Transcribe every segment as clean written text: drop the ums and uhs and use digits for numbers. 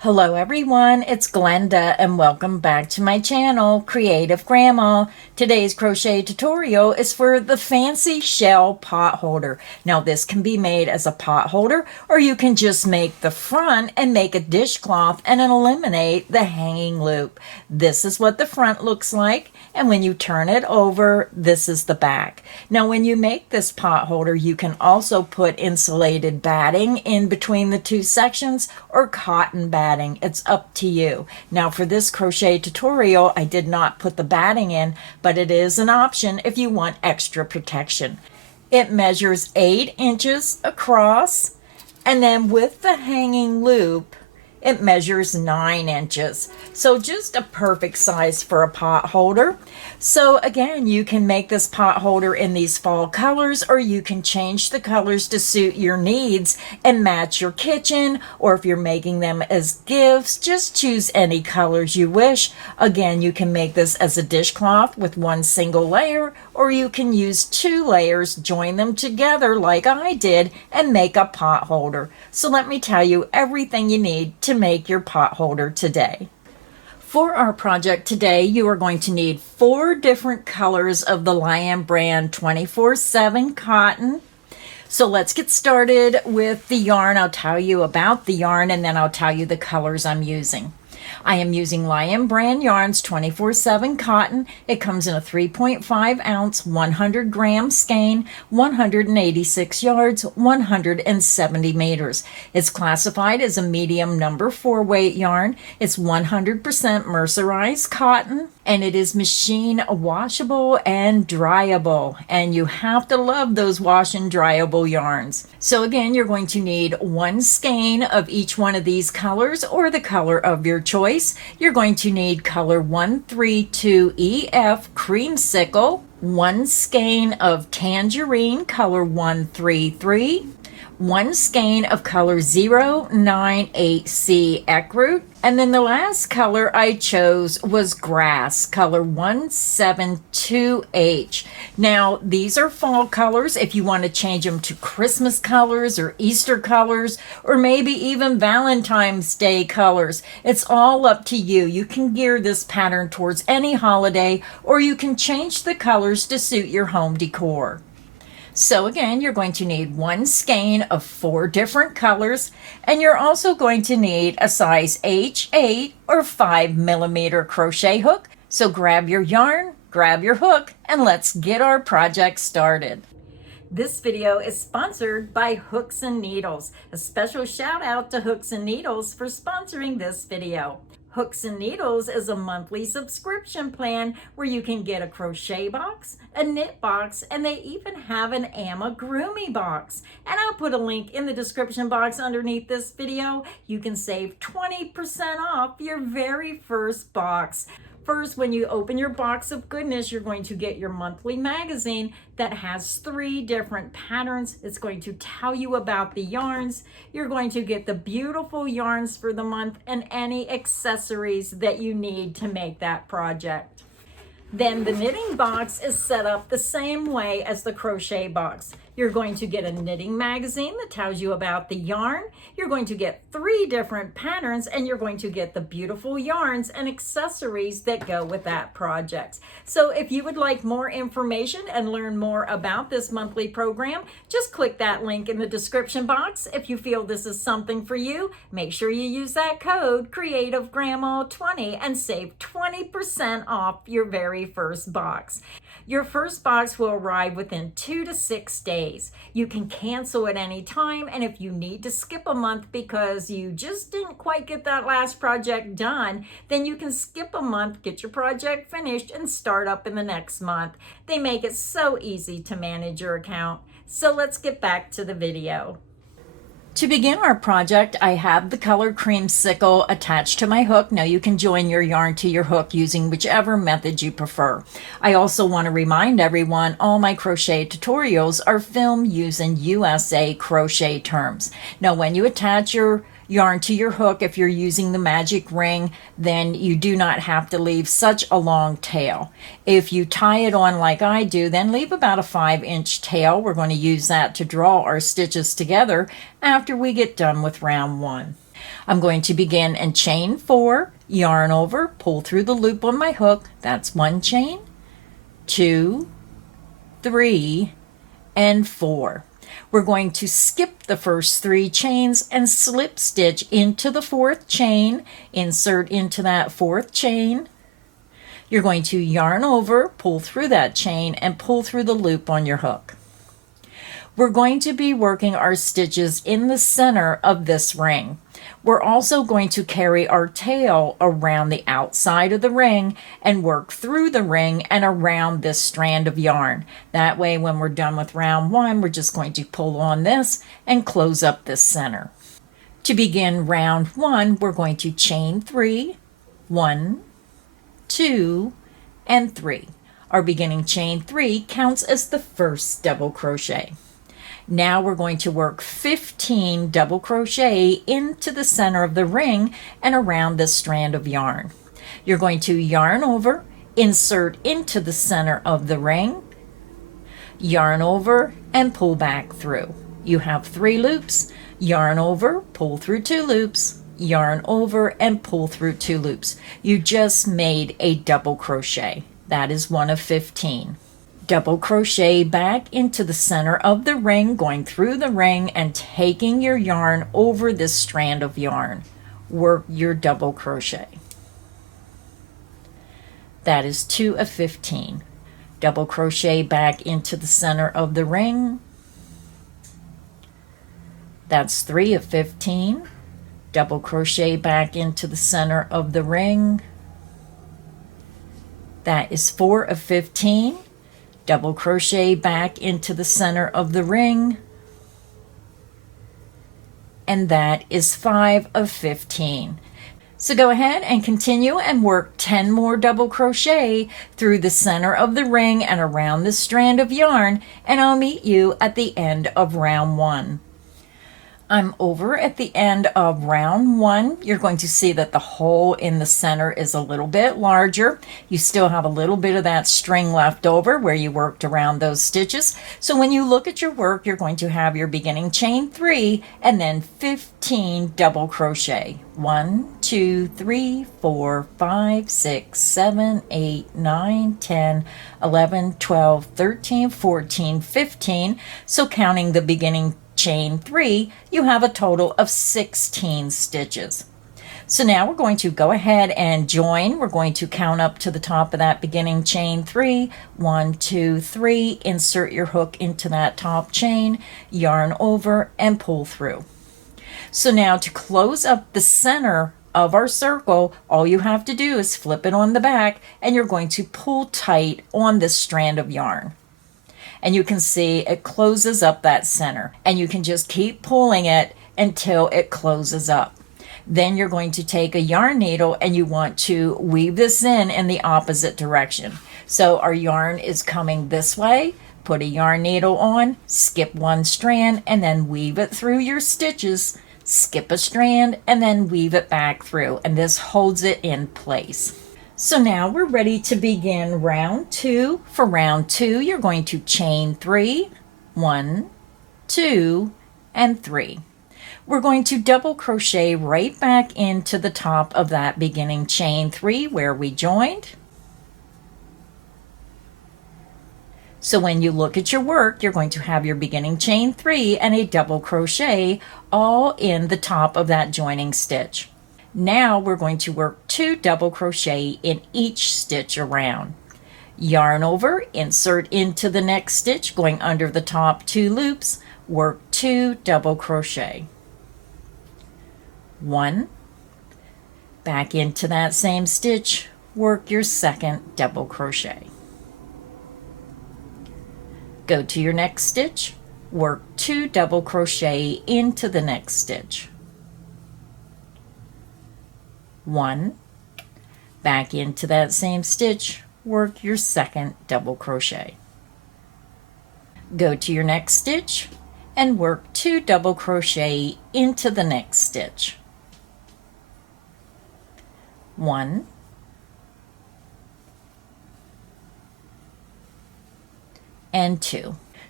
Hello everyone, it's Glenda and welcome back to my channel, Creative Grandma. Today's crochet tutorial is for the fancy shell pot holder. Now this can be made as a pot holder, or you can just make the front and make a dishcloth and then eliminate the hanging loop. This is what the front looks like, and when you turn it over, this is the back. Now when you make this pot holder, you can also put insulated batting in between the two sections or cotton batting. It's up to you. Now for this crochet tutorial, I did not put the batting in, but it is an option if you want extra protection. It measures 8 inches across, and then with the hanging loop, it measures 9 inches. So just a perfect size for a pot holder. So again, you can make this pot holder in these fall colors, or you can change the colors to suit your needs and match your kitchen, or if you're making them as gifts, just choose any colors you wish. Again, you can make this as a dishcloth with one single layer, or you can use 2 layers, join them together like I did, and make a pot holder. So let me tell you everything you need to make your pot holder today. For our project today, you are going to need 4 different colors of the lionbrand 24/7 cotton. So let's get started with the yarn. I'll tell you about the yarn and then I'll tell you the colors I'm using. I am using lionbrand yarns 24/7 cotton. It comes in a 3.5 ounce, 100 gram skein, 186 yards, 170 meters. It's classified as a medium number 4 weight yarn. It's 100% mercerized cotton, and it is machine washable and dryable. And you have to love those wash and dryable yarns. So again, you're going to need 1 skein of each one of these colors or the color of your choice. You're going to need color 132EF creamsicle, 1 skein of tangerine color 133, 1 skein of color 098C ecruit, and then the last color I chose was grass, color 172H. Now, these are fall colors. If you want to change them to Christmas colors or Easter colors, or maybe even Valentine's Day colors, it's all up to you. You can gear this pattern towards any holiday, or you can change the colors to suit your home decor. So again, you're going to need 1 skein of 4 different colors, and you're also going to need a size H8 or 5mm crochet hook. So grab your yarn, grab your hook, and let's get our project started. This video is sponsored by Hooks and Needles. A special shout out to Hooks and Needles for sponsoring this video. Hooks and Needles is a monthly subscription plan where you can get a crochet box, a knit box, and they even have an amigurumi box. And I'll put a link in the description box underneath this video. You can save 20% off your very first box. First, when you open your box of goodness, you're going to get your monthly magazine that has 3 different patterns. It's going to tell you about the yarns. You're going to get the beautiful yarns for the month and any accessories that you need to make that project. Then the knitting box is set up the same way as the crochet box. You're going to get a knitting magazine that tells you about the yarn. You're going to get 3 different patterns, and you're going to get the beautiful yarns and accessories that go with that project. So if you would like more information and learn more about this monthly program, just click that link in the description box. If you feel this is something for you, make sure you use that code CreativeGrandma20 and save 20% off your very first box. Your first box will arrive within 2 to 6 days. You can cancel at any time, and if you need to skip a month because you just didn't quite get that last project done, then you can skip a month, get your project finished, and start up in the next month. They make it so easy to manage your account. So let's get back to the video. To begin our project, I have the color creamsicle attached to my hook. Now you can join your yarn to your hook using whichever method you prefer. I also want to remind everyone all my crochet tutorials are filmed using USA crochet terms. Now when you attach your yarn to your hook, if you're using the magic ring, then you do not have to leave such a long tail. If you tie it on like I do, then leave about a 5-inch tail. We're going to use that to draw our stitches together after we get done with round 1. I'm going to begin and chain 4, yarn over, pull through the loop on my hook. That's 1 chain, 2, 3, and 4. We're going to skip the first 3 chains and slip stitch into the 4th chain, insert into that 4th chain. You're going to yarn over, pull through that chain, and pull through the loop on your hook. We're going to be working our stitches in the center of this ring. We're also going to carry our tail around the outside of the ring and work through the ring and around this strand of yarn. That way, when we're done with round 1, we're just going to pull on this and close up this center. To begin round 1, we're going to chain 3, 1, 2, and 3. Our beginning chain 3 counts as the first double crochet. Now we're going to work 15 double crochet into the center of the ring and around this strand of yarn. You're going to yarn over, insert into the center of the ring, yarn over, and pull back through. You have 3 loops, yarn over, pull through 2 loops, yarn over, and pull through 2 loops. You just made a double crochet. That is one of 15. Double crochet back into the center of the ring, going through the ring and taking your yarn over this strand of yarn. Work your double crochet. That is 2 of 15. Double crochet back into the center of the ring. That's 3 of 15. Double crochet back into the center of the ring. That is 4 of 15. Double crochet back into the center of the ring, and that is 5 of 15. So go ahead and continue and work 10 more double crochet through the center of the ring and around the strand of yarn, and I'll meet you at the end of round 1. I'm over at the end of round 1. You're going to see that the hole in the center is a little bit larger. You still have a little bit of that string left over where you worked around those stitches. So when you look at your work, you're going to have your beginning chain 3 and then 15 double crochet. 1, 2, 3, 4, 5, 6, 7, 8, 9, 10, 11, 12, 13, 14, 15. So counting the beginning chain 3, you have a total of 16 stitches. So now we're going to go ahead and join. We're going to count up to the top of that beginning chain 3. 1, 2, 3. Insert your hook into that top chain, yarn over, and pull through. So now to close up the center of our circle, all you have to do is flip it on the back, and you're going to pull tight on this strand of yarn. And you can see it closes up that center, and you can just keep pulling it until it closes up. Then you're going to take a yarn needle and you want to weave this in the opposite direction. So our yarn is coming this way. Put a yarn needle on, skip 1 strand, and then weave it through your stitches. Skip a strand and then weave it back through, and this holds it in place. So now we're ready to begin round 2. For round 2, you're going to chain 3, 1, 2, and 3. We're going to double crochet right back into the top of that beginning chain 3 where we joined. So when you look at your work, you're going to have your beginning chain 3 and a double crochet all in the top of that joining stitch. Now we're going to work 2 double crochet in each stitch around. Yarn over, insert into the next stitch, going under the top 2 loops, work 2 double crochet. 1, back into that same stitch, work your second double crochet. Go to your next stitch, work 2 double crochet into the next stitch. 1, back into that same stitch, work your second double crochet. Go to your next stitch and work 2 double crochet into the next stitch. 1, and 2.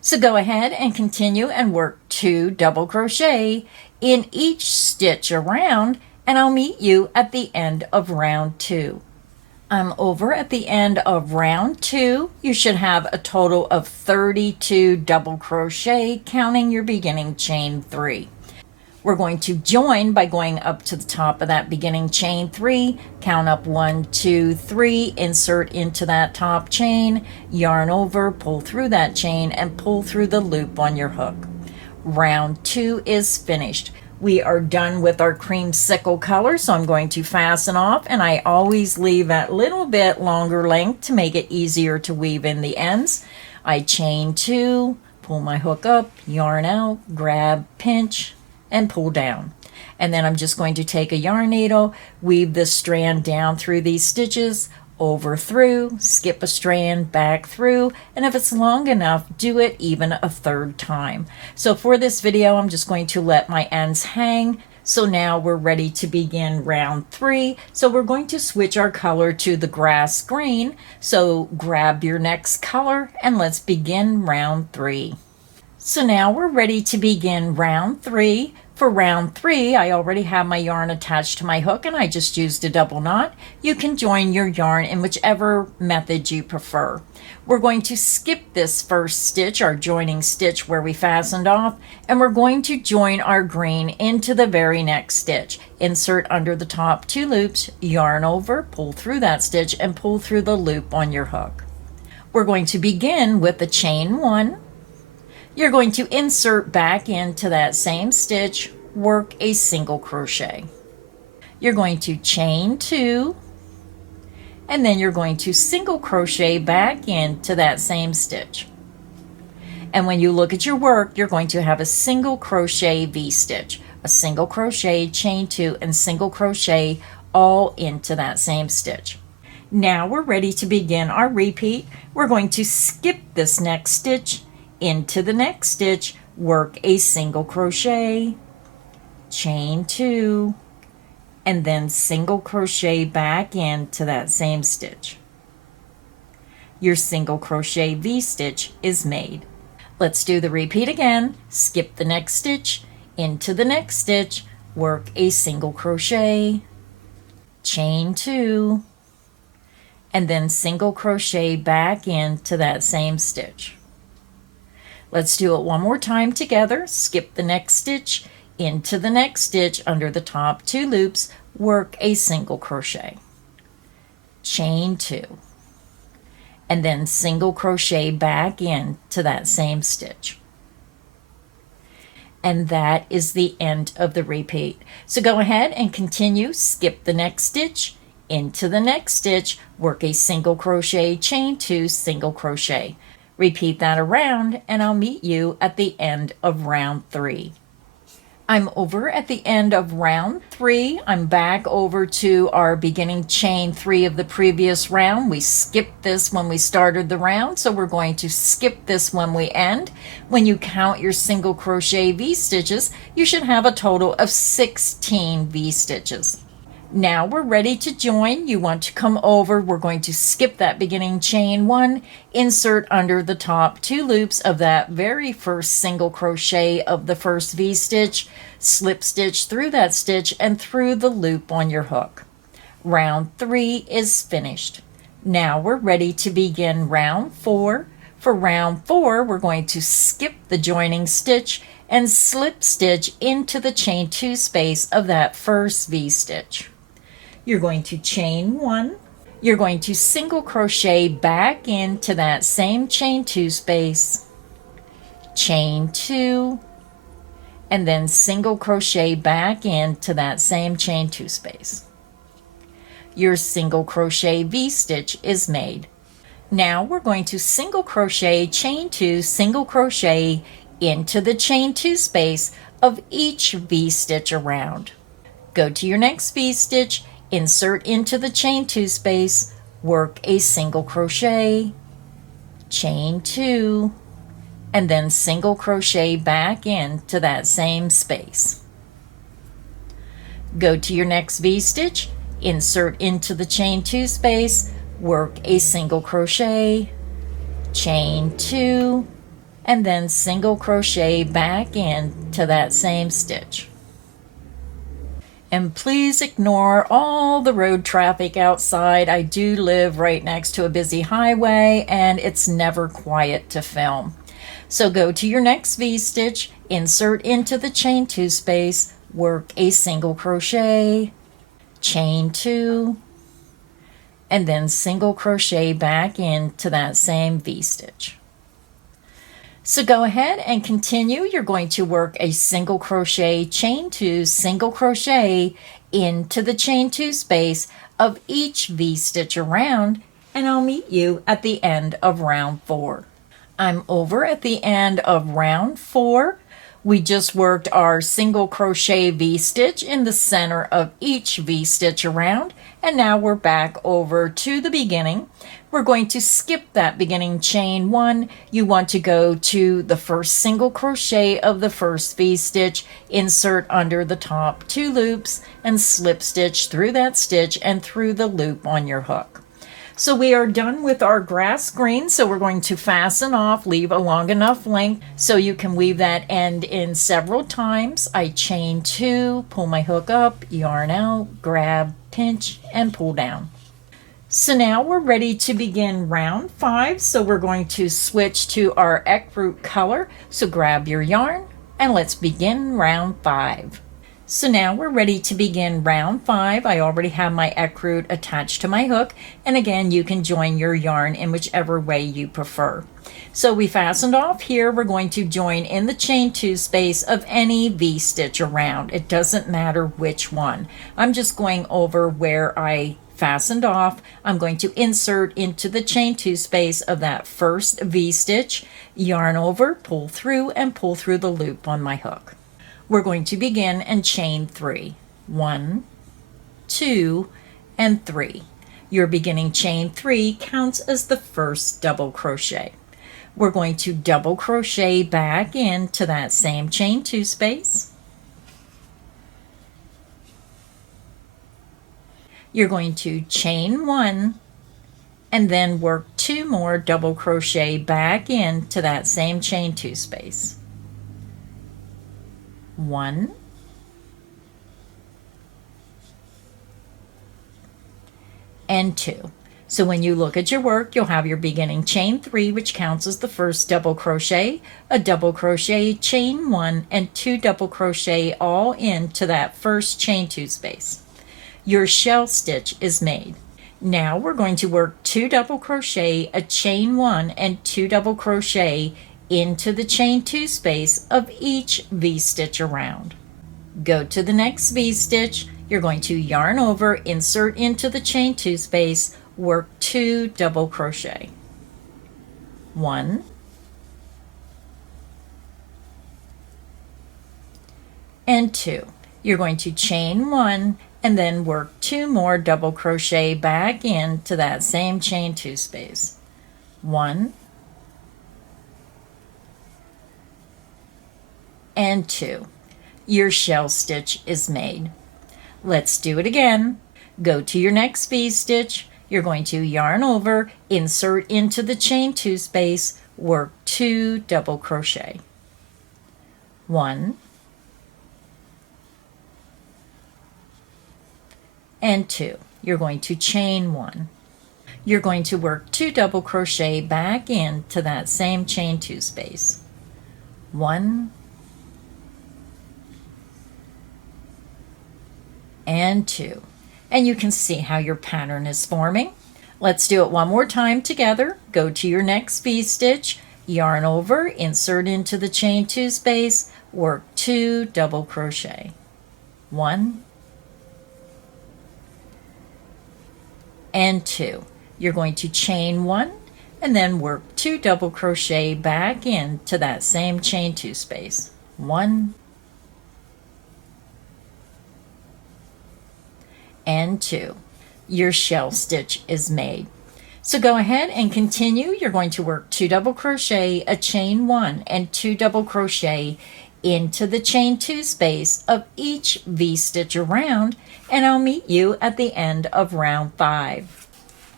So go ahead and continue and work 2 double crochet in each stitch around, and I'll meet you at the end of round 2. I'm over at the end of round 2. You should have a total of 32 double crochet, counting your beginning chain 3. We're going to join by going up to the top of that beginning chain 3, count up 1, 2, 3, insert into that top chain, yarn over, pull through that chain, and pull through the loop on your hook. Round 2 is finished. We are done with our creamsicle color, so I'm going to fasten off, and I always leave that little bit longer length to make it easier to weave in the ends. I chain 2, pull my hook up, yarn out, grab, pinch, and pull down. And then I'm just going to take a yarn needle, weave this strand down through these stitches, over through, skip a strand, back through, and if it's long enough, do it even a third time. So for this video, I'm just going to let my ends hang. So now we're ready to begin round 3. So we're going to switch our color to the grass green. So grab your next color and let's begin round 3. So now we're ready to begin round 3. For round 3, I already have my yarn attached to my hook and I just used a double knot. You can join your yarn in whichever method you prefer. We're going to skip this first stitch, our joining stitch where we fastened off, and we're going to join our green into the very next stitch. Insert under the top 2 loops, yarn over, pull through that stitch, and pull through the loop on your hook. We're going to begin with the chain 1. You're going to insert back into that same stitch, work a single crochet. You're going to chain 2, and then you're going to single crochet back into that same stitch. And when you look at your work, you're going to have a single crochet V-stitch, a single crochet, chain 2, and single crochet all into that same stitch. Now we're ready to begin our repeat. We're going to skip this next stitch, into the next stitch, work a single crochet, chain 2, and then single crochet back into that same stitch. Your single crochet V-stitch is made. Let's do the repeat again. Skip the next stitch, into the next stitch, work a single crochet, chain 2, and then single crochet back into that same stitch. Let's do it one more time together. Skip the next stitch, into the next stitch, under the top 2 loops, work a single crochet, chain 2, and then single crochet back into that same stitch. And that is the end of the repeat. So go ahead and continue. Skip the next stitch, into the next stitch, work a single crochet, chain 2, single crochet. Repeat that around, and I'll meet you at the end of round 3. I'm over at the end of round 3. I'm back over to our beginning chain 3 of the previous round. We skipped this when we started the round, so we're going to skip this when we end. When you count your single crochet V-stitches, you should have a total of 16 V-stitches. Now we're ready to join. You want to come over. We're going to skip that beginning chain 1, insert under the top 2 loops of that very first single crochet of the first V-stitch, slip stitch through that stitch and through the loop on your hook. Round 3 is finished. Now we're ready to begin round 4. For round 4, we're going to skip the joining stitch and slip stitch into the chain 2 space of that first V-stitch. You're going to chain 1, you're going to single crochet back into that same chain 2 space, chain 2, and then single crochet back into that same chain 2 space. Your single crochet V-stitch is made. Now we're going to single crochet, chain 2, single crochet into the chain 2 space of each V-stitch around. Go to your next V-stitch, insert into the chain 2 space, work a single crochet, chain 2, and then single crochet back into that same space. Go to your next V-stitch, insert into the chain 2 space, work a single crochet, chain 2, and then single crochet back into that same stitch. And please ignore all the road traffic outside. I do live right next to a busy highway and it's never quiet to film. So go to your next V-stitch, insert into the chain 2 space, work a single crochet, chain 2, and then single crochet back into that same V-stitch. So go ahead and continue. You're going to work a single crochet, chain 2, single crochet into the chain 2 space of each V-stitch around, and I'll meet you at the end of round 4. I'm over at the end of round 4. We just worked our single crochet V-stitch in the center of each V-stitch around, and now we're back over to the beginning. We're going to skip that beginning chain 1. You want to go to the first single crochet of the first V-stitch, insert under the top 2 loops, and slip stitch through that stitch and through the loop on your hook. So we are done with our grass green, so we're going to fasten off, leave a long enough length so you can weave that end in several times. I chain 2, pull my hook up, yarn out, grab, pinch, and pull down. So now we're ready to begin round 5, so we're going to switch to our ecruit color. So grab your yarn and let's begin round 5. So now we're ready to begin round 5. I already have my ecruit attached to my hook, and again you can join your yarn in whichever way you prefer. So we fastened off here. We're going to join in the chain 2 space of any V-stitch around. It doesn't matter which one. I'm just going over where I fastened off. I'm going to insert into the chain 2 space of that first V-stitch, yarn over, pull through, and pull through the loop on my hook. We're going to begin and chain 3. 1, 2, and 3. Your beginning chain 3 counts as the first double crochet. We're going to double crochet back into that same chain 2 space. You're going to chain 1 and then work 2 more double crochet back into that same chain 2 space. 1 and 2. So when you look at your work, you'll have your beginning chain 3, which counts as the first double crochet, a double crochet, chain 1, and 2 double crochet all into that first chain 2 space. Your shell stitch is made. Now we're going to work 2 double crochet, a chain 1, and 2 double crochet into the chain 2 space of each V-stitch around. Go to the next V-stitch. You're going to yarn over, insert into the chain 2 space, work 2 double crochet. 1 and 2. You're going to chain 1 and then work 2 more double crochet back into that same chain 2 space. 1 and 2. Your shell stitch is made. Let's do it again. Go to your next V-stitch. You're going to yarn over, insert into the chain 2 space, work 2 double crochet. 1 and 2. You're going to chain 1. You're going to work 2 double crochet back into that same chain 2 space. 1 and 2. And you can see how your pattern is forming. Let's do it one more time together. Go to your next V-stitch, yarn over, insert into the chain 2 space, work 2 double crochet. 1 and 2. You're going to chain 1 and then work 2 double crochet back into that same chain 2 space. 1 and 2. Your shell stitch is made. So go ahead and continue. You're going to work 2 double crochet, a chain 1, and 2 double crochet into the chain 2 space of each V-stitch around, and I'll meet you at the end of round 5.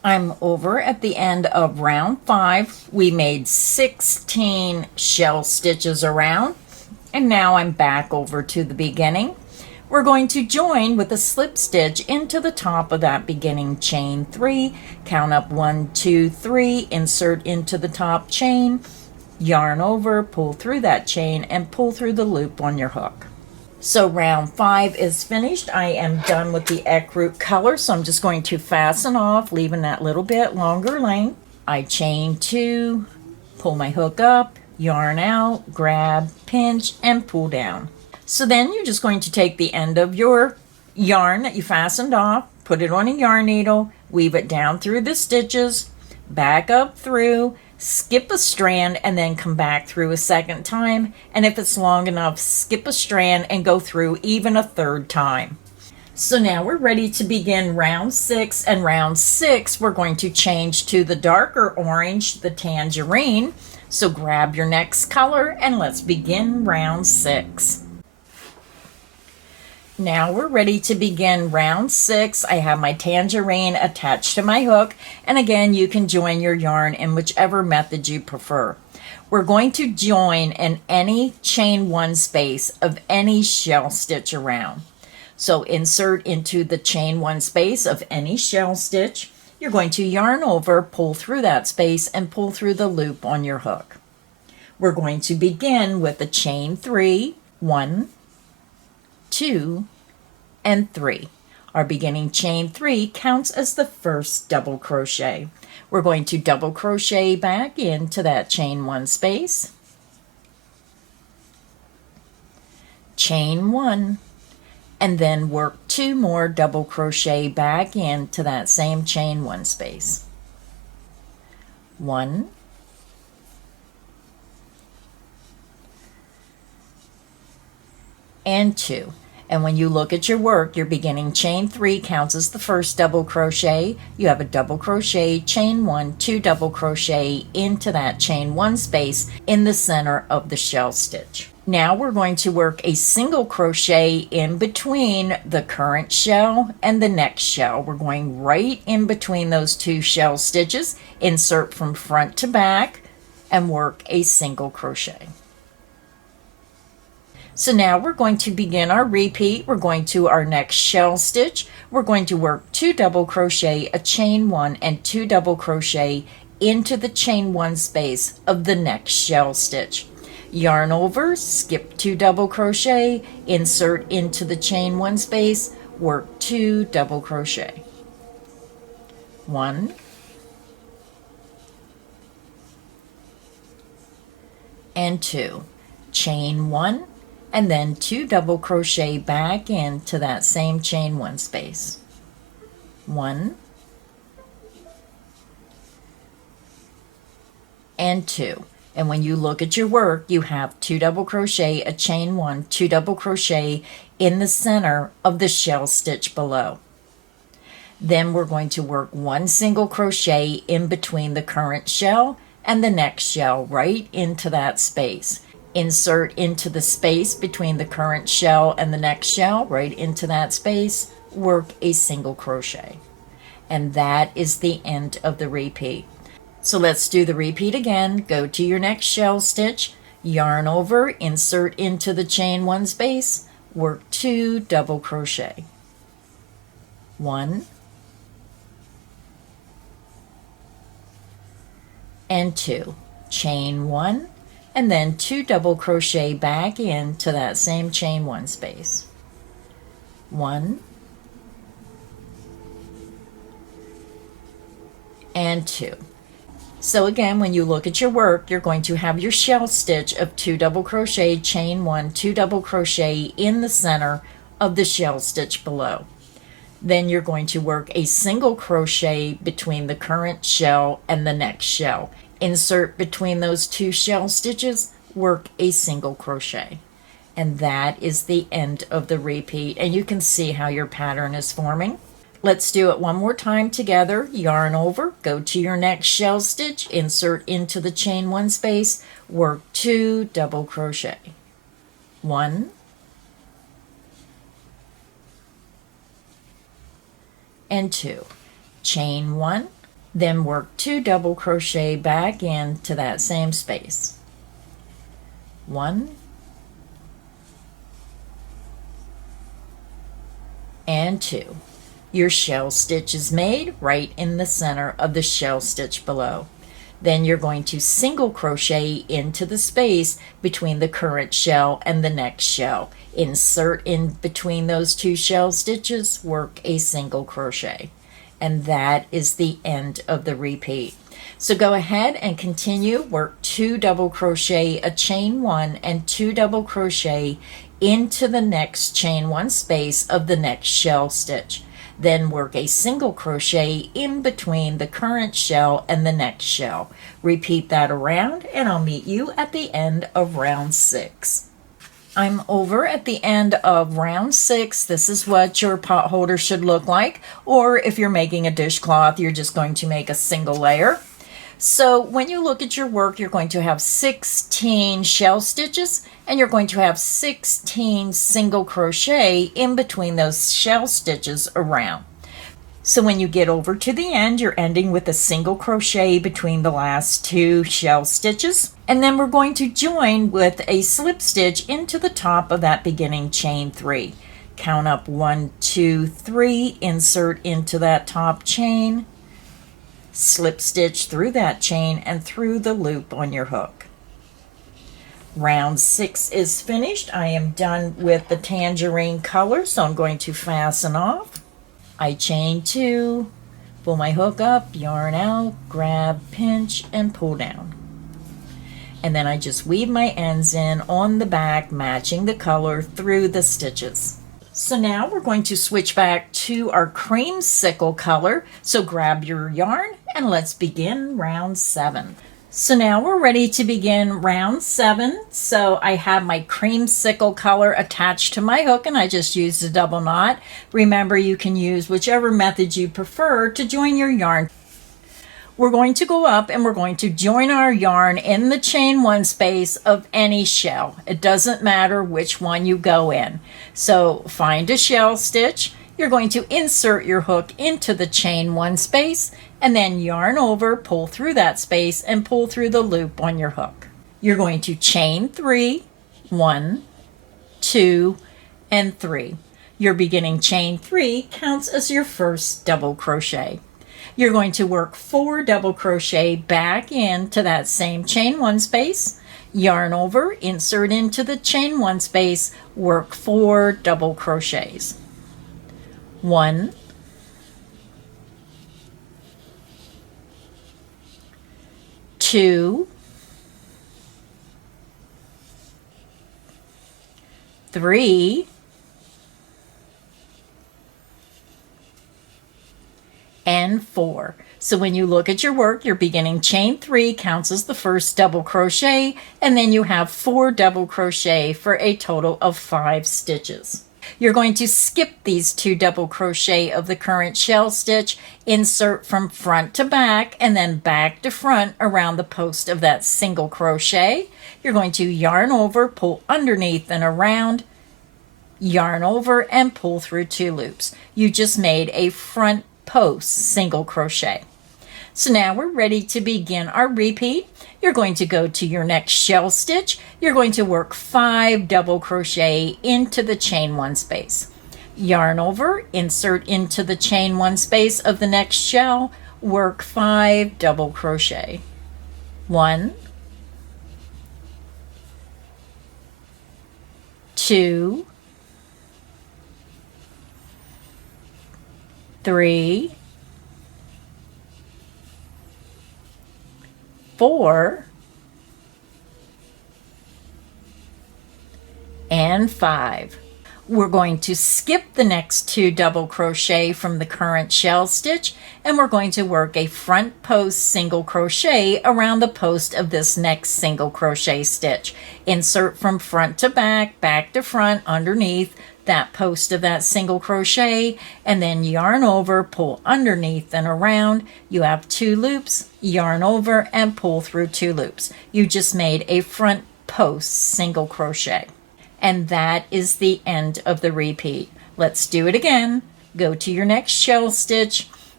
I'm over at the end of round 5. We made 16 shell stitches around, and now I'm back over to the beginning. We're going to join with a slip stitch into the top of that beginning chain 3, count up 1, 2, 3, insert into the top chain, yarn over, pull through that chain, and pull through the loop on your hook. So round 5 is finished. I am done with the ecru color, so I'm just going to fasten off, leaving that little bit longer length. I chain 2, pull my hook up, yarn out, grab, pinch, and pull down. So then you're just going to take the end of your yarn that you fastened off, put it on a yarn needle, weave it down through the stitches, back up through, skip a strand, and then come back through a second time. And if it's long enough, skip a strand and go through even a third time. So now we're ready to begin round 6, and round 6 we're going to change to the darker orange, the tangerine. So grab your next color and let's begin round 6. Now we're ready to begin round 6. I have my tangerine attached to my hook, and again you can join your yarn in whichever method you prefer. We're going to join in any chain 1 space of any shell stitch around. So insert into the chain 1 space of any shell stitch. You're going to yarn over, pull through that space, and pull through the loop on your hook. We're going to begin with a chain 3, 1, 2, and 3. Our beginning chain 3 counts as the first double crochet. We're going to double crochet back into that chain 1 space, chain 1, and then work 2 more double crochet back into that same chain 1 space. 1, and 2. And when you look at your work, your beginning chain 3 counts as the first double crochet. You have a double crochet, chain 1, 2 double crochet into that chain 1 space in the center of the shell stitch. Now we're going to work a single crochet in between the current shell and the next shell. We're going right in between those 2 shell stitches, insert from front to back, and work a single crochet. So now we're going to begin our repeat. We're going to our next shell stitch. We're going to work 2 double crochet, a chain 1, and 2 double crochet into the chain 1 space of the next shell stitch. Yarn over, skip 2 double crochet, insert into the chain 1 space, work 2 double crochet. 1, and 2. Chain 1, and then 2 double crochet back into that same chain 1 space. 1, and 2. And when you look at your work, you have 2 double crochet, a chain 1, 2 double crochet in the center of the shell stitch below. Then we're going to work 1 single crochet in between the current shell and the next shell right into that space. Insert into the space between the current shell and the next shell, right into that space, work a single crochet. And that is the end of the repeat. So let's do the repeat again. Go to your next shell stitch, yarn over, insert into the chain 1 space, work 2 double crochet. 1, and 2. Chain 1, and then 2 double crochet back into that same chain 1 space. 1, and 2. So again, when you look at your work, you're going to have your shell stitch of 2 double crochet, chain 1, 2 double crochet in the center of the shell stitch below. Then you're going to work a single crochet between the current shell and the next shell. Insert between those 2 shell stitches, work a single crochet. And that is the end of the repeat. And you can see how your pattern is forming. Let's do it one more time together. Yarn over, go to your next shell stitch, insert into the chain 1 space, work 2 double crochet. 1, and 2. Chain 1, Then work 2 double crochet back into that same space. 1 and 2. Your shell stitch is made right in the center of the shell stitch below. Then you're going to single crochet into the space between the current shell and the next shell. Insert in between those 2 shell stitches, work a single crochet. And that is the end of the repeat. So go ahead and continue, work 2 double crochet, a chain 1 and 2 double crochet into the next chain 1 space of the next shell stitch. Then work a single crochet in between the current shell and the next shell. Repeat that around and I'll meet you at the end of round 6. I'm over at the end of round 6. This is what your pot holder should look like, or if you're making a dishcloth, you're just going to make a single layer. So when you look at your work, you're going to have 16 shell stitches and you're going to have 16 single crochet in between those shell stitches around. So when you get over to the end, you're ending with a single crochet between the last 2 shell stitches. And then we're going to join with a slip stitch into the top of that beginning chain 3. Count up 1, 2, 3, insert into that top chain, slip stitch through that chain and through the loop on your hook. Round 6 is finished. I am done with the tangerine color, so I'm going to fasten off. I chain 2, pull my hook up, yarn out, grab, pinch, and pull down. And then I just weave my ends in on the back, matching the color through the stitches. So now we're going to switch back to our creamsicle color. So grab your yarn and let's begin round 7. So now we're ready to begin round 7. So I have my creamsicle color attached to my hook and I just used a double knot. Remember, you can use whichever method you prefer to join your yarn. We're going to go up and we're going to join our yarn in the chain 1 space of any shell. It doesn't matter which one you go in. So find a shell stitch. You're going to insert your hook into the chain 1 space and then yarn over, pull through that space and pull through the loop on your hook. You're going to chain 3, 1, 2, and 3. Your beginning chain 3 counts as your first double crochet. You're going to work 4 double crochet back into that same chain 1 space, yarn over, insert into the chain 1 space, work 4 double crochets. 1, 2, 3, and 4. So when you look at your work, your beginning chain 3 counts as the first double crochet, and then you have 4 double crochet for a total of 5 stitches. You're going to skip these 2 double crochet of the current shell stitch, insert from front to back, and then back to front around the post of that single crochet. You're going to yarn over, pull underneath and around, yarn over, and pull through 2 loops. You just made a front post single crochet. So now we're ready to begin our repeat. You're going to go to your next shell stitch. You're going to work 5 double crochet into the chain 1 space. Yarn over, insert into the chain 1 space of the next shell, work 5 double crochet. 1, 2, 3, 4, and 5. We're going to skip the next 2 double crochet from the current shell stitch, and we're going to work a front post single crochet around the post of this next single crochet stitch. Insert from front to back, back to front, underneath that post of that single crochet, and then yarn over, pull underneath and around. You have 2 loops, yarn over and pull through 2 loops. You just made a front post single crochet. And that is the end of the repeat. Let's do it again. Go to your next shell stitch,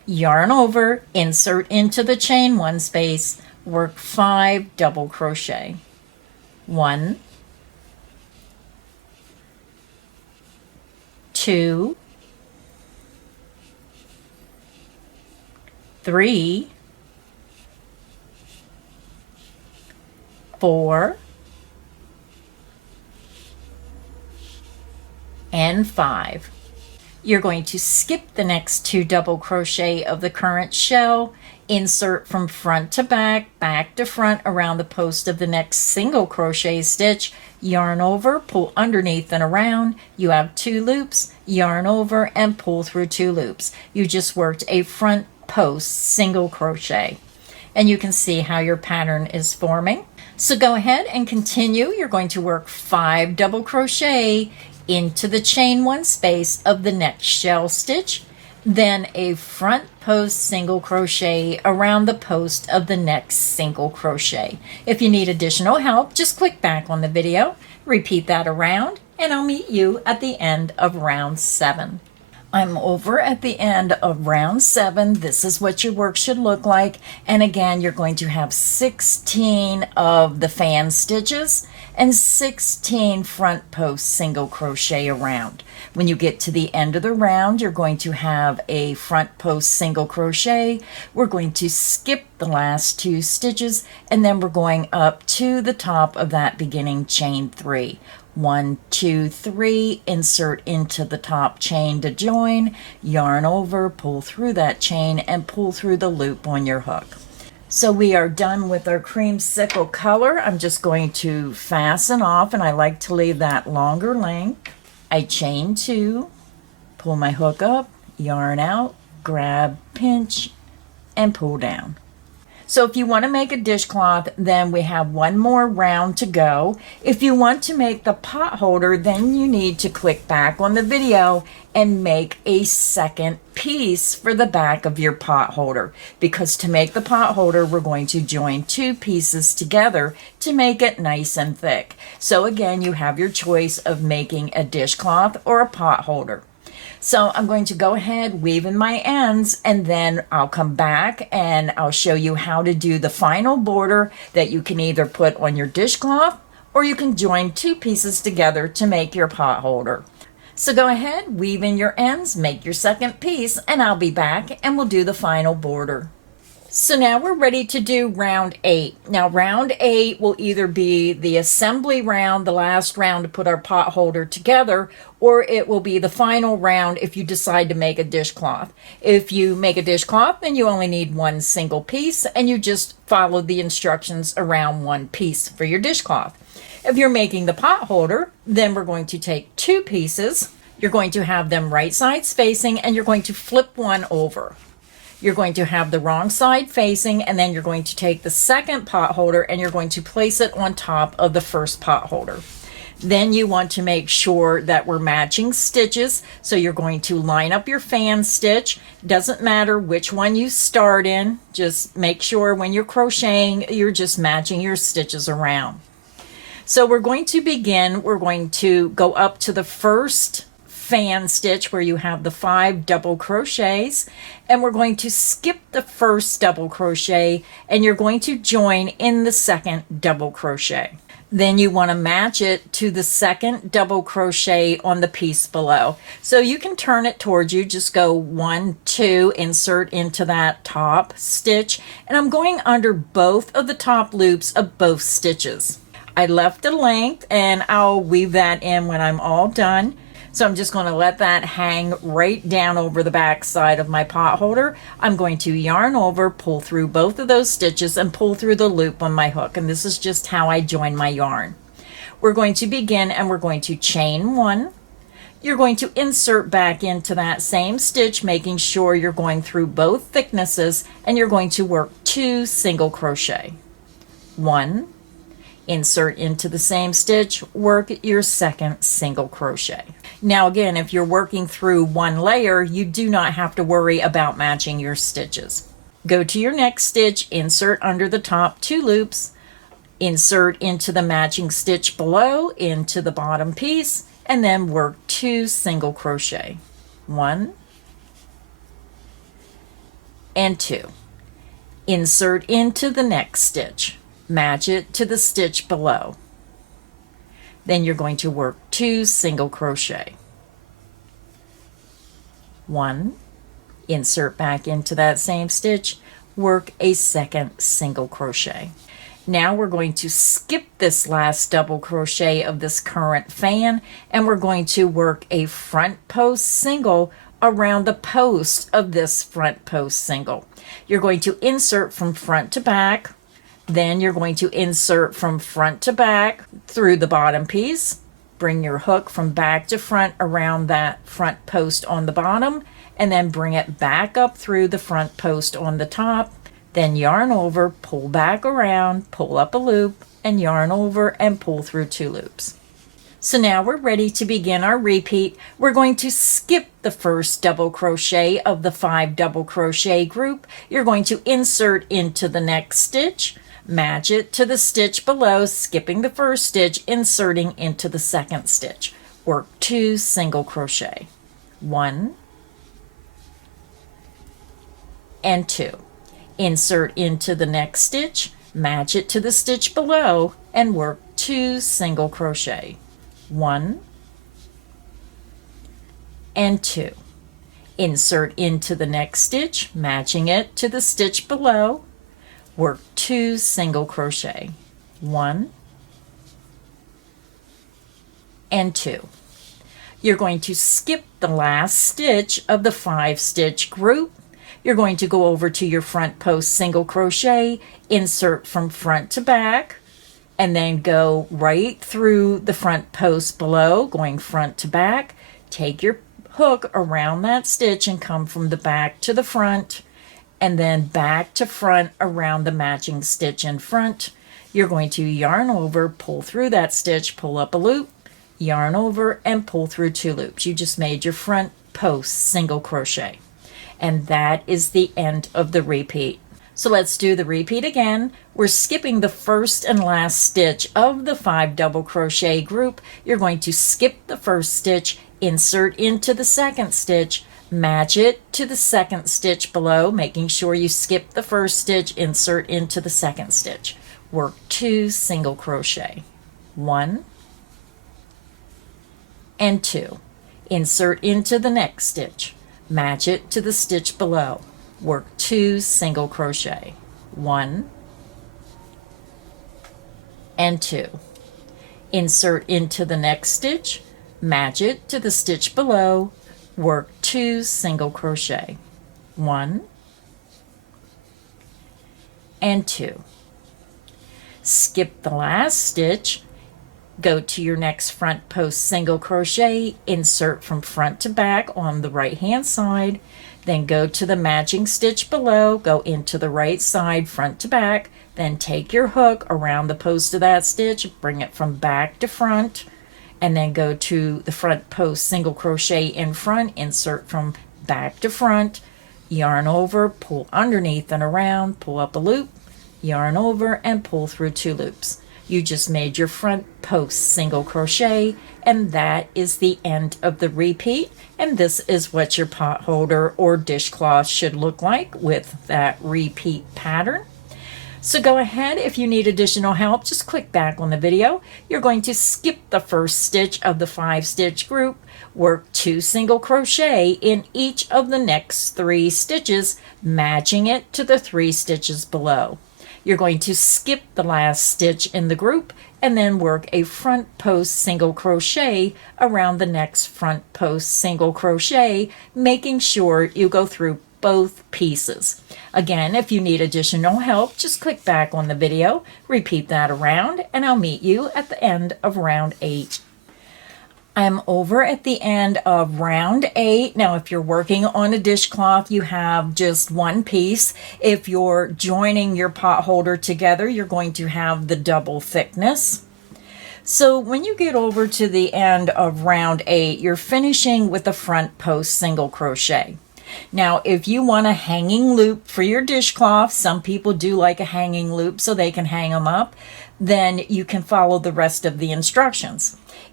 yarn over, insert into the chain 1 space, work 5 double crochet. 1, 2, 3, 4, and 5. You're going to skip the next 2 double crochet of the current shell, insert from front to back, back to front around the post of the next single crochet stitch, yarn over, pull underneath and around. You have 2 loops, yarn over and pull through 2 loops. You just worked a front post single crochet, and you can see how your pattern is forming. So go ahead and continue. You're going to work 5 double crochet into the chain 1 space of the next shell stitch, then a front post single crochet around the post of the next single crochet. If you need additional help, just click back on the video, repeat that around, and I'll meet you at the end of round 7. I'm over at the end of round 7. This is what your work should look like. And again, you're going to have 16 of the fan stitches and 16 front post single crochet around. When you get to the end of the round, you're going to have a front post single crochet. We're going to skip the last 2 stitches, and then we're going up to the top of that beginning chain 3. 1, 2, 3, insert into the top chain to join, yarn over, pull through that chain, and pull through the loop on your hook. So we are done with our creamsicle color. I'm just going to fasten off, and I like to leave that longer length. I chain 2, pull my hook up, yarn out, grab, pinch, and pull down. So if you want to make a dishcloth, then we have 1 more round to go. If you want to make the pot holder, then you need to click back on the video and make a second piece for the back of your pot holder. Because to make the pot holder, we're going to join 2 pieces together to make it nice and thick. So again, you have your choice of making a dishcloth or a pot holder. So I'm going to go ahead, weave in my ends, and then I'll come back and I'll show you how to do the final border that you can either put on your dishcloth or you can join 2 pieces together to make your pot holder. So go ahead, weave in your ends, make your second piece, and I'll be back and we'll do the final border. So now we're ready to do round 8. Now round 8 will either be the assembly round, the last round to put our pot holder together, or it will be the final round if you decide to make a dishcloth. If you make a dishcloth, then you only need 1 single piece and you just follow the instructions around 1 piece for your dishcloth. If you're making the pot holder, then we're going to take 2 pieces. You're going to have them right sides facing and you're going to flip one over. You're going to have the wrong side facing, and then you're going to take the second pot holder and you're going to place it on top of the first pot holder. Then you want to make sure that we're matching stitches. So you're going to line up your fan stitch. Doesn't matter which one you start in. Just make sure when you're crocheting, you're just matching your stitches around. So we're going to begin. We're going to go up to the first fan stitch where you have the 5 double crochets, and we're going to skip the first double crochet and you're going to join in the second double crochet. Then you want to match it to the second double crochet on the piece below. So you can turn it towards you, just go 1, 2, insert into that top stitch, and I'm going under both of the top loops of both stitches. I left a length and I'll weave that in when I'm all done. So I'm just going to let that hang right down over the back side of my pot holder. I'm going to yarn over, pull through both of those stitches, and pull through the loop on my hook. And this is just how I join my yarn. We're going to begin and we're going to chain 1. You're going to insert back into that same stitch, making sure you're going through both thicknesses, and you're going to work 2 single crochet. 1, insert into the same stitch, work your second single crochet. Now again, if you're working through 1 layer, you do not have to worry about matching your stitches. Go to your next stitch, insert under the top 2 loops, insert into the matching stitch below, into the bottom piece, and then work 2 single crochet. 1, and 2. Insert into the next stitch, match it to the stitch below. Then you're going to work 2 single crochet. 1, insert back into that same stitch, work a second single crochet. Now we're going to skip this last double crochet of this current fan, and we're going to work a front post single around the post of this front post single. You're going to insert from front to back, then you're going to insert from front to back through the bottom piece, bring your hook from back to front around that front post on the bottom, and then bring it back up through the front post on the top, then yarn over, pull back around, pull up a loop, and yarn over and pull through 2 loops. So now we're ready to begin our repeat. We're going to skip the first double crochet of the 5 double crochet group. You're going to insert into the next stitch, match it to the stitch below, skipping the first stitch, inserting into the second stitch. Work 2 single crochet. 1 and 2. Insert into the next stitch, match it to the stitch below, and work 2 single crochet. 1 and 2. Insert into the next stitch, matching it to the stitch below, work 2 single crochet. 1 and 2. You're going to skip the last stitch of the 5 stitch group. You're going to go over to your front post single crochet, insert from front to back, and then go right through the front post below, going front to back. Take your hook around that stitch and come from the back to the front, and then back to front around the matching stitch in front. You're going to yarn over, pull through that stitch, pull up a loop, yarn over, and pull through 2 loops. You just made your front post single crochet. And that is the end of the repeat. So let's do the repeat again. We're skipping the first and last stitch of the 5 double crochet group. You're going to skip the first stitch, insert into the second stitch, match it to the second stitch below, making sure you skip the first stitch, insert into the second stitch. Work 2 single crochet. 1 and 2. Insert into the next stitch, match it to the stitch below, work 2 single crochet. 1 and 2. Insert into the next stitch, match it to the stitch below, work 2 single crochet. 1 and 2. Skip the last stitch, go to your next front post single crochet, insert from front to back on the right hand side, then go to the matching stitch below, go into the right side front to back, then take your hook around the post of that stitch, bring it from back to front, and then go to the front post single crochet in front, insert from back to front, yarn over, pull underneath and around, pull up a loop, yarn over, and pull through 2 loops. You just made your front post single crochet, and that is the end of the repeat. And this is what your pot holder or dishcloth should look like with that repeat pattern. So go ahead, if you need additional help, just click back on the video. You're going to skip the first stitch of the 5 stitch group, work 2 single crochet in each of the next 3 stitches, matching it to the 3 stitches below. You're going to skip the last stitch in the group and then work a front post single crochet around the next front post single crochet, making sure you go through both pieces. Again, if you need additional help, just click back on the video, repeat that around, and I'll meet you at the end of round 8. I'm over at the end of round 8. Now, if you're working on a dishcloth, you have just one piece. If you're joining your pot holder together, you're going to have the double thickness. So when you get over to the end of round 8, you're finishing with a front post single crochet. Now, if you want a hanging loop for your dishcloth, some people do like a hanging loop so they can hang them up, then you can follow the rest of the instructions.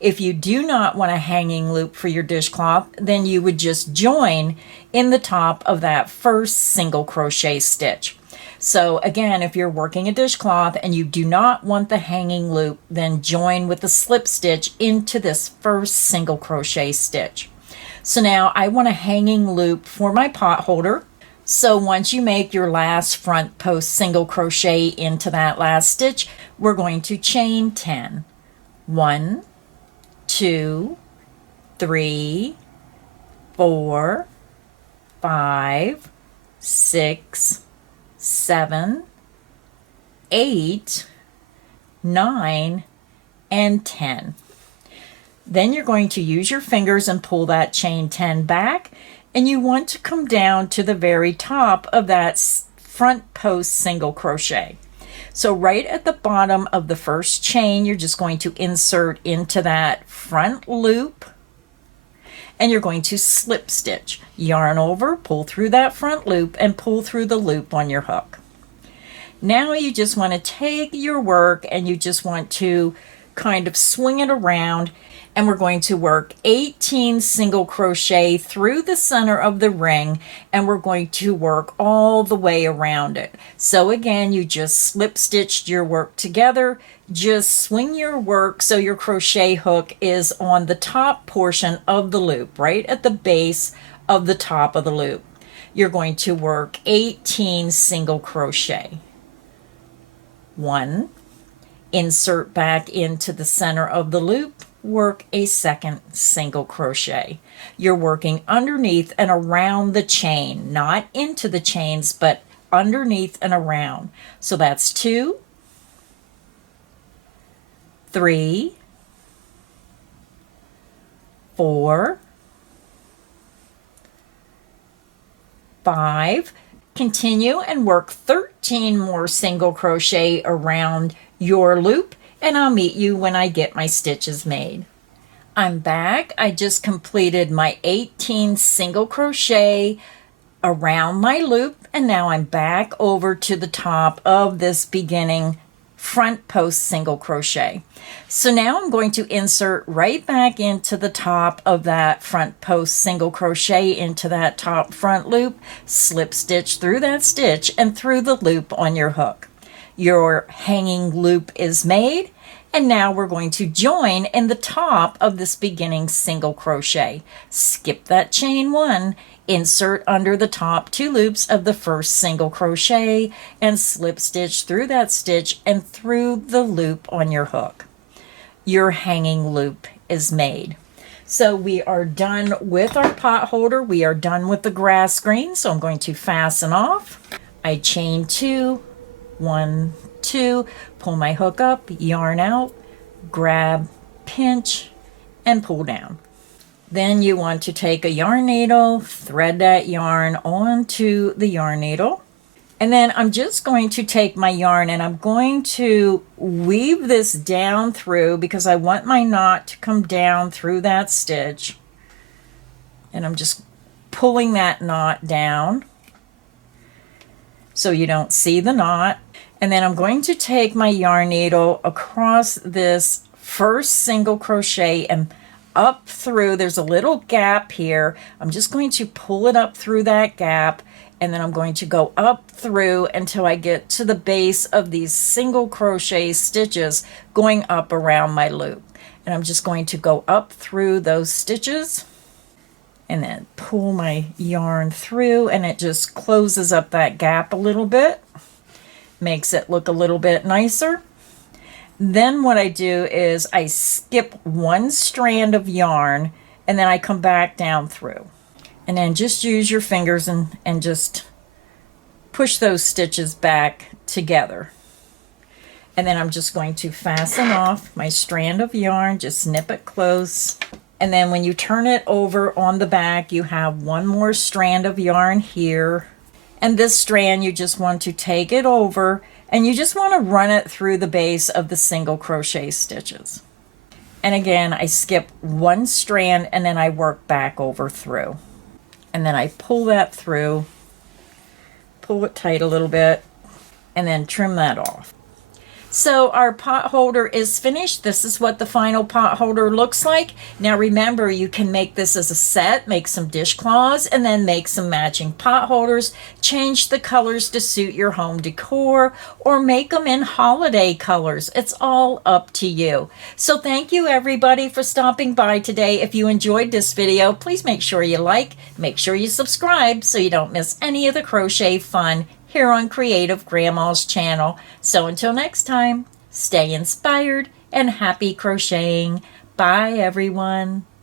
If you do not want a hanging loop for your dishcloth, then you would just join in the top of that first single crochet stitch. So again, if you're working a dishcloth and you do not want the hanging loop, then join with the slip stitch into this first single crochet stitch. So now I want a hanging loop for my pot holder. So once you make your last front post single crochet into that last stitch, we're going to chain 10. 1, 2, 3, 4, 5, 6, 7, 8, 9, and 10. Then you're going to use your fingers and pull that chain 10 back, and you want to come down to the very top of that front post single crochet. So right at the bottom of the first chain, you're just going to insert into that front loop, and you're going to slip stitch. Yarn over, pull through that front loop, and pull through the loop on your hook. Now you just want to take your work and you just want to kind of swing it around, and we're going to work 18 single crochet through the center of the ring, and we're going to work all the way around it. So again, you just slip stitched your work together. Just swing your work so your crochet hook is on the top portion of the loop, right at the base of the top of the loop. You're going to work 18 single crochet. 1, insert back into the center of the loop, work a second single crochet. You're working underneath and around the chain, not into the chains, but underneath and around. So that's 2, 3, 4, 5. Continue and work 13 more single crochet around your loop, and I'll meet you when I get my stitches made. I'm back. I just completed my 18 single crochet around my loop, and now I'm back over to the top of this beginning front post single crochet. So now I'm going to insert right back into the top of that front post single crochet into that top front loop, slip stitch through that stitch and through the loop on your hook. Your hanging loop is made, and now we're going to join in the top of this beginning single crochet. Skip that chain 1, insert under the top 2 loops of the first single crochet, and slip stitch through that stitch and through the loop on your hook. Your hanging loop is made. So we are done with our pot holder. We are done with the grass green. So I'm going to fasten off. I chain 2, 1, 2, pull my hook up, yarn out, grab, pinch, and pull down. Then you want to take a yarn needle, thread that yarn onto the yarn needle, and then I'm just going to take my yarn and I'm going to weave this down through because I want my knot to come down through that stitch, and I'm just pulling that knot down so you don't see the knot. And then I'm going to take my yarn needle across this first single crochet and up through, there's a little gap here. I'm just going to pull it up through that gap, and then I'm going to go up through until I get to the base of these single crochet stitches going up around my loop. And I'm just going to go up through those stitches and then pull my yarn through, and it just closes up that gap a little bit. Makes it look a little bit nicer. Then what I do is I skip 1 strand of yarn, and then I come back down through. And then just use your fingers and just push those stitches back together. And then I'm just going to fasten off my strand of yarn, just snip it close. And then when you turn it over on the back, you have 1 more strand of yarn here. And this strand, you just want to take it over, and you just want to run it through the base of the single crochet stitches. And again, I skip 1 strand, and then I work back over through. And then I pull that through, pull it tight a little bit, and then trim that off. So our pot holder is finished. This is what the final pot holder looks like. Now remember, you can make this as a set, make some dishcloths, and then make some matching pot holders. Change the colors to suit your home decor, or make them in holiday colors. It's all up to you. So thank you everybody for stopping by today. If you enjoyed this video, please make sure you like, make sure you subscribe so you don't miss any of the crochet fun here on Creative Grandma's channel. So until next time, stay inspired and happy crocheting. Bye everyone.